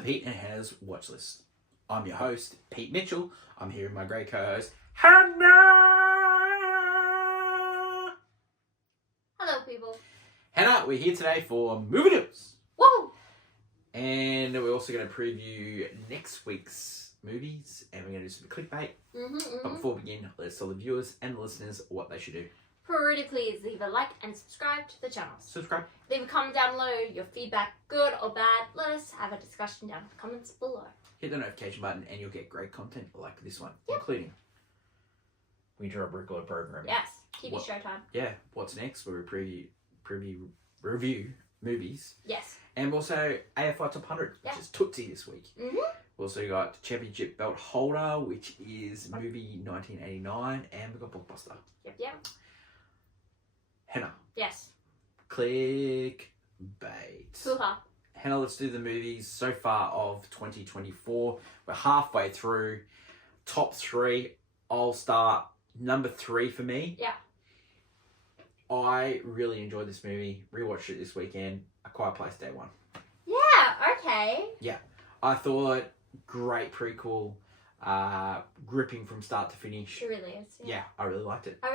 to Pete and Hannah's Watch List. I'm your host, Pete Mitchell. I'm here with my great co-host, Hannah! Hello, people. Hannah, we're here today for movie news. Whoa! And we're also going to preview next week's movies, and we're going to do some clickbait. But before we begin, let's tell the viewers and the listeners what they should do. Pretty please leave a like and subscribe to the channel. Subscribe. Leave a comment down below, your feedback, good or bad. Let us have a discussion down in the comments below. Hit the notification button and you'll get great content like this one, Yep. including Winter of Regular Programming. Yes, TV What? Showtime. Yeah, what's next? Where we review movies. Yes. And also AFI Top 100, Yeah. which is Tootsie this week. Mm-hmm. We've also got Championship Belt Holder, which is movie 1989, and we've got Blockbuster. Yep. Hannah, Yes. clickbait. Hoo-ha. Hannah, let's do the movies so far of 2024. We're halfway through. Top 3. I'll start number 3 for me. Yeah. I really enjoyed this movie. Rewatched it this weekend. A Quiet Place Day 1. Yeah, okay. I thought great prequel, gripping from start to finish. It really is. Yeah, I really liked it. I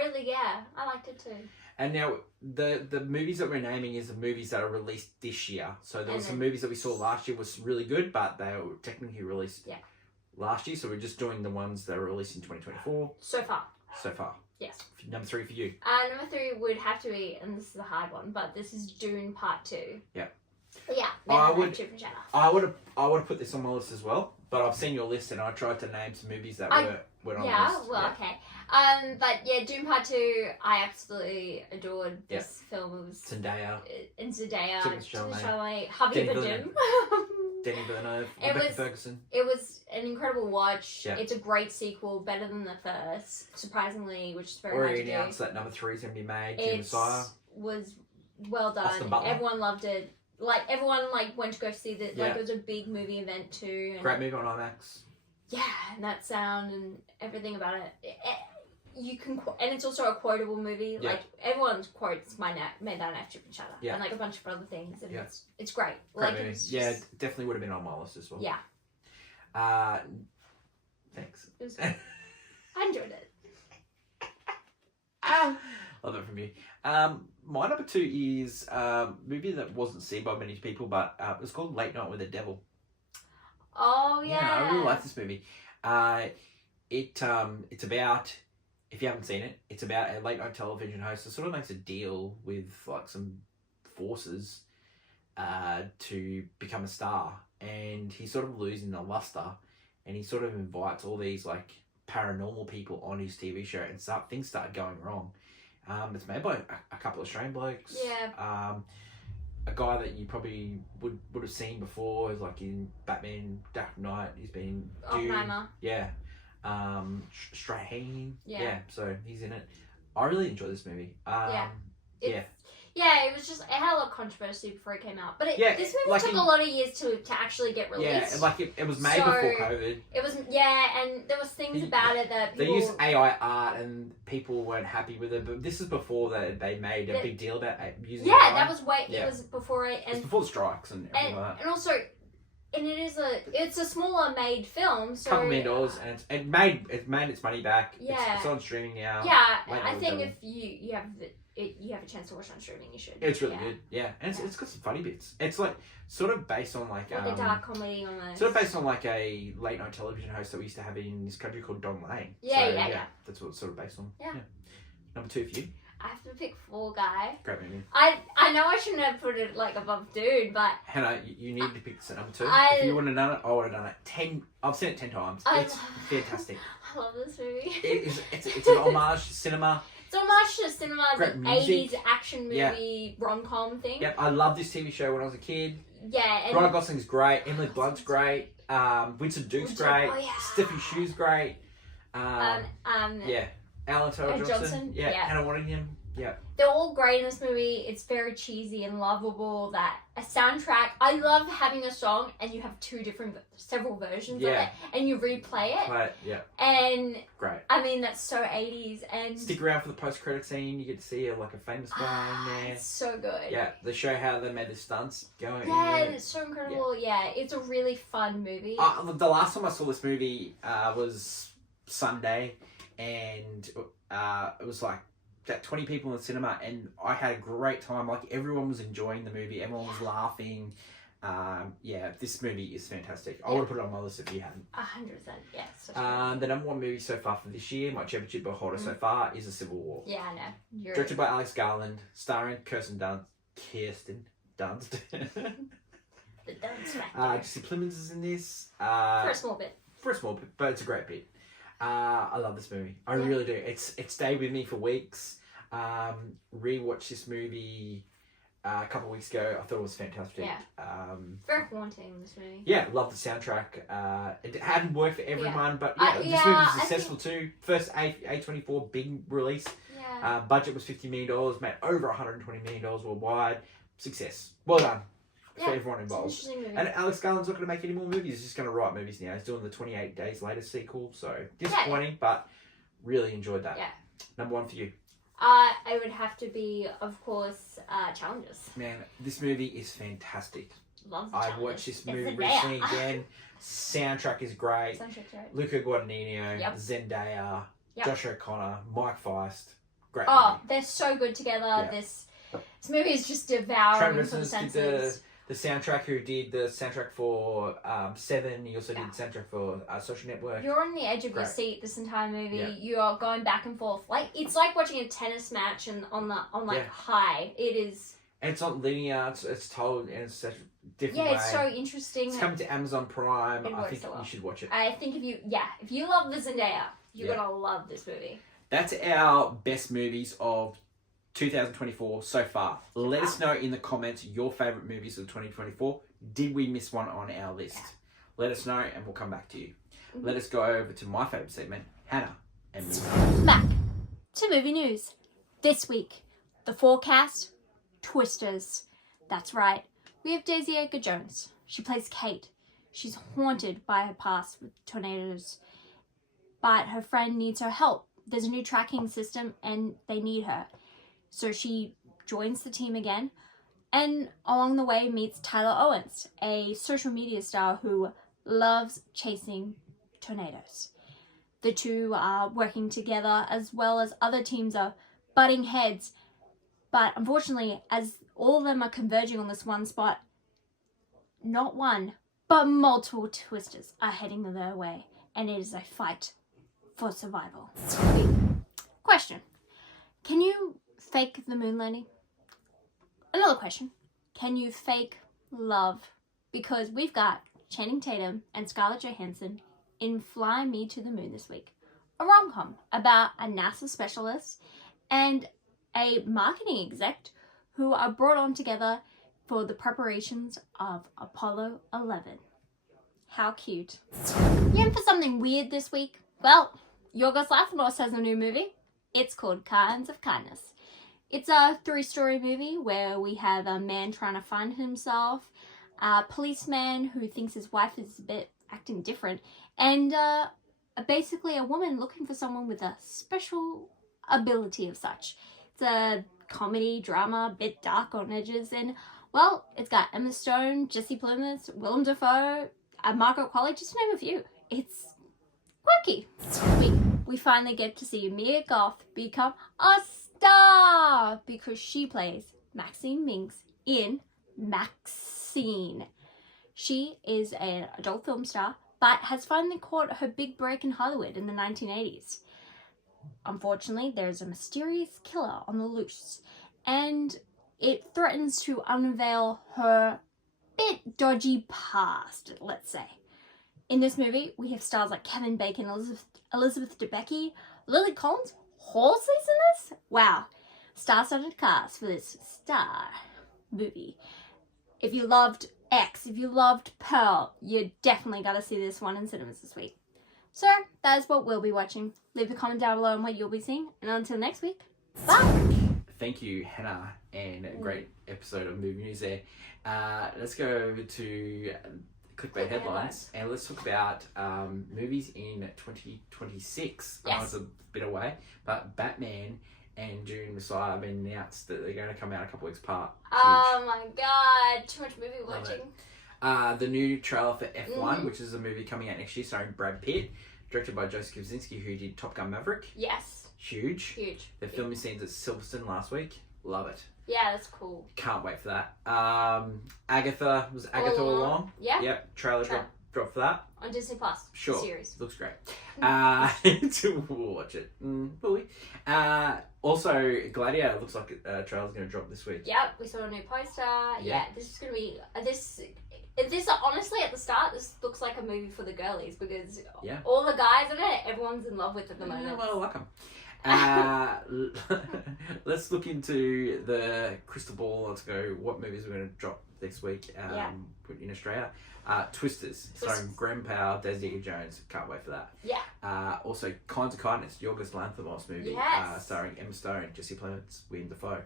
liked it too. And now the movies that we're naming is the movies that are released this year. So there were some movies that we saw last year was really good, but they were technically released last year. So we're just doing the ones that are released in 2024 So far. so far. Yes. Number 3 for you. Number 3 would have to be, and this is a hard one, but this is Dune Part 2. Yeah. But yeah, I then would- different channel. I would have put this on my list as well, but I've seen your list and I tried to name some movies that were on Yeah, the list. well, okay. But yeah, Dune Part 2, I absolutely adored this film. It was Zendaya, and Zendaya, Timothée Chalamet, Javier Denis Bardem. Danny Villeneuve, It Rebecca was- Ferguson. It was an incredible watch. Yeah. It's a great sequel, better than the first, surprisingly, which is very Already hard to announced do. that number 3 is going to be made. Jim It Messiah. was well done. Austin Butler. Everyone loved it. Like everyone went to go see the Yeah. it was a big movie event too. And Great movie on IMAX. yeah, and that sound and everything about it. You can, and it's also a quotable movie. Yeah. Like everyone's quotes made that after each other, Yeah. and like a bunch of other things, and Yeah. it's great. Great Like movie. it's Yeah, just, definitely would have been on my list as well. yeah. Thanks. It was, I enjoyed it. Love it from you. My number 2 is a movie that wasn't seen by many people, but it's called Late Night with the Devil. Oh yeah. I really like this movie. It's about, if you haven't seen it, it's about a late night television host that sort of makes a deal with like some forces to become a star, and he's sort of losing the luster, and he sort of invites all these like paranormal people on his TV show, and things start going wrong. It's made by a couple of Australian blokes. Yeah. A guy that you probably would have seen before is like in Batman, Dark Knight. He's been Dune. Oppenheimer. Yeah. Strahan. Yeah. So he's in it. I really enjoy this movie. Yeah, it was just, it had a lot of controversy before it came out. But this movie like took a lot of years to actually get released. Yeah, and like it was made So, before COVID. It was, and there was things about it that They people... used AI art and people weren't happy with it, but this is before they made a big deal about using AI. that was way, Yeah. it was before it. It's And, before the strikes and everything like that. and also, and it's a smaller made film, so... $2 million, and it made its money back. Yeah. It's on streaming now. Yeah, Late I Night think with if you have a chance to watch it on streaming, you should. It's really good, yeah, and it's got some funny bits. It's like sort of based on like Like a dark comedy almost. sort of based on like a late night television host that we used to have in this country called Don Lane. Yeah. That's what it's sort of based on. Yeah. Number 2 for you. I have to pick Fall Guy. Great movie. I know I shouldn't have put it like above Dune, but Hannah, you need to pick number 2. I- If you wouldn't have done it, I would have done it 10. I've seen it 10 times. It's fantastic. I love this movie. It's an homage to cinema. It's homage to cinema, Great like music. 80s action movie rom-com thing. Yep, I loved this TV show when I was a kid. Yeah, and Ryan Gosling's great. Emily Blunt's great. Winston Duke's great. Oh, yeah. Steffi Shu's great. yeah. Yeah. Alan Taylor Johnson. Johnson, Yeah. yeah. Hannah Waddingham. Yeah. They're all great in this movie. It's very cheesy and lovable. That a soundtrack. I love having a song and you have several versions of it, and you replay it. Right. Yeah. And great. I mean, that's so 80s. And stick around for the post-credit scene. You get to see a famous guy in there. It's so good. Yeah, they show how they made the stunts going. Yeah, it's so incredible. Yeah, it's a really fun movie. The last time I saw this movie was Sunday, and it was like 20 people in the cinema, and I had a great time. Like, everyone was enjoying the movie, everyone was laughing. This movie is fantastic. I would have put it on my list if you hadn't. 100%, yes. The number one movie so far for this year, my championship holder so far, is The Civil War. Yeah, I know. Directed by Alex Garland, starring Kirsten Dunst. The Dunst factor. Jesse Plemons is in this. For a small bit. But it's a great bit. I love this movie. I really do. It stayed with me for weeks. Rewatched this movie a couple of weeks ago. I thought it was fantastic. Yeah. Very haunting, this movie. Yeah, love the soundtrack. It hadn't worked for everyone, but this movie was successful too. First A24 big release. Yeah. Budget was $50 million, made over $120 million worldwide. Success. Well done. For everyone involved. And Alex Garland's not going to make any more movies. He's just going to write movies now. He's doing the 28 Days Later sequel, so disappointing, but really enjoyed that. Yeah. Number one for you. It would have to be, of course, Challengers. Man, this movie is fantastic. Love the I watched this movie recently again. Soundtrack is great. Soundtrack's great. Luca Guadagnino, Zendaya, Josh O'Connor, Mike Feist. Great movie. They're so good together. Yeah. This movie is just devouring for the senses. The soundtrack, who did the soundtrack for Seven. He also did the soundtrack for Social Network. You're on the edge of your seat this entire movie. Yeah. You are going back and forth. Like, it's like watching a tennis match and on high. It is. And it's not linear. It's told in such a different way. Yeah, it's so interesting. It's coming to Amazon Prime. I think you should watch it. I think if you love the Zendaya, you're gonna love this movie. That's our best movies of 2024 so far. Let us know in the comments your favourite movies of 2024. Did we miss one on our list? Let us know and we'll come back to you. Let us go over to my favourite segment, Hannah and Movie. Back to movie news. This week, the forecast, Twisters. That's right. We have Daisy Edgar Jones. She plays Kate. She's haunted by her past with tornadoes. But her friend needs her help. There's a new tracking system and they need her. So she joins the team again, and along the way meets Tyler Owens, a social media star who loves chasing tornadoes. The two are working together, as well as other teams are butting heads. But unfortunately, as all of them are converging on this one spot, not one, but multiple Twisters are heading their way, and it is a fight for survival. Question. Can you fake the moon landing? Another question. Can you fake love? Because we've got Channing Tatum and Scarlett Johansson in Fly Me to the Moon this week. A rom-com about a NASA specialist and a marketing exec who are brought on together for the preparations of Apollo 11. How cute. You in for something weird this week? Well, Yorgos Lanthimos has a new movie. It's called Kinds of Kindness. It's a 3-story movie where we have a man trying to find himself, a policeman who thinks his wife is a bit acting different, and basically a woman looking for someone with a special ability of such. It's a comedy, drama, a bit dark on edges, and, well, it's got Emma Stone, Jesse Plemons, Willem Dafoe, Margaret Qualley, just to name a few. It's quirky. We finally get to see Mia Goth become a star because she plays Maxine Minks in Maxine. She is an adult film star, but has finally caught her big break in Hollywood in the 1980s. Unfortunately, there's a mysterious killer on the loose, and it threatens to unveil her bit dodgy past, let's say. In this movie, we have stars like Kevin Bacon, Elizabeth Debicki, Lily Collins, Halsey's in this? Wow. Star-studded cast for this star movie. If you loved X, if you loved Pearl, you definitely got to see this one in cinemas this week. So, that is what we'll be watching. Leave a comment down below on what you'll be seeing. And until next week, bye! thank you, Hannah, and a great episode of Movie News there. Let's go over to clickbait headlines, and let's talk about movies in 2026. I know it's a bit away, but Batman and Dune Messiah have been announced that they're going to come out a couple weeks apart. Oh my god, too much movie watching. The new trailer for F1, which is a movie coming out next year starring Brad Pitt, directed by Joseph Kosinski, who did Top Gun Maverick. Yes. Huge. They're filming scenes at Silverstone last week. Love it. Yeah, that's cool. Can't wait for that. Agatha All Along? Yeah. Yep. Trailer drop for that. On Disney Plus. Sure. Series. Looks great. To watch it. Also, Gladiator looks like a trailer's going to drop this week. Yep, we saw a new poster. Yeah, this is going to be... This honestly, at the start, this looks like a movie for the girlies because all the guys in it, everyone's in love with at the moment. Yeah, well, I like them. Let's look into the crystal ball. Let's go. What movies we're going to drop this week in Australia? Twisters, starring Graham Powell, Daisy Jones. Can't wait for that. Yeah. Also, Kinds of Kindness, Yorgos Lanthimos movie, starring Emma Stone, Jesse Plemons, Willem Dafoe.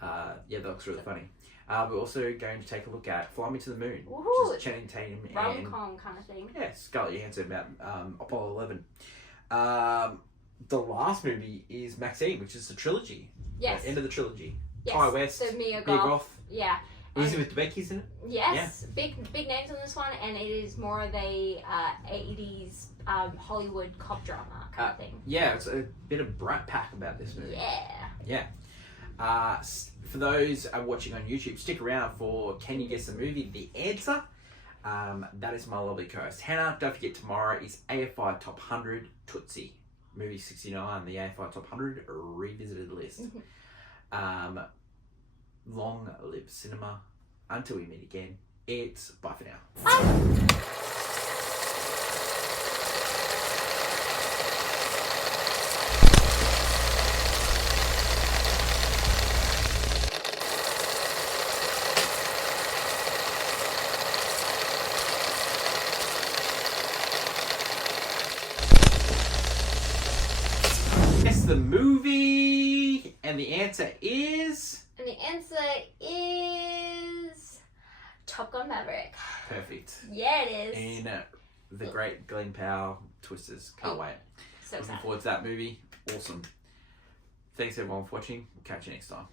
That looks really funny. We're also going to take a look at Fly Me to the Moon, which is Channing Tatum and rom-com kind of thing. Yeah, Scarlett Johansson about Apollo 11. The last movie is Maxine, which is the trilogy. Yes. The end of the trilogy. Yes. Ty West, So Mia Goth. Yeah. Elizabeth Debicki's in it. Yes. Yeah. Big names on this one, and it is more of a 80s Hollywood cop drama kind of thing. Yeah, it's a bit of Brat Pack about this movie. Yeah. For those watching on YouTube, stick around for Can You Guess the Movie? The Answer. That is my lovely co-host Hannah. Don't forget, tomorrow is AFI Top 100 Tootsie. Movie 69, the AFI Top 100 revisited list. Long live cinema. Until we meet again, it's bye for now. Bye. The movie, and the answer is Top Gun Maverick. Perfect. Yeah, it is. And the great Glenn Powell Twisters. Can't wait. So Looking forward to that movie. Awesome. Thanks everyone for watching. We'll catch you next time.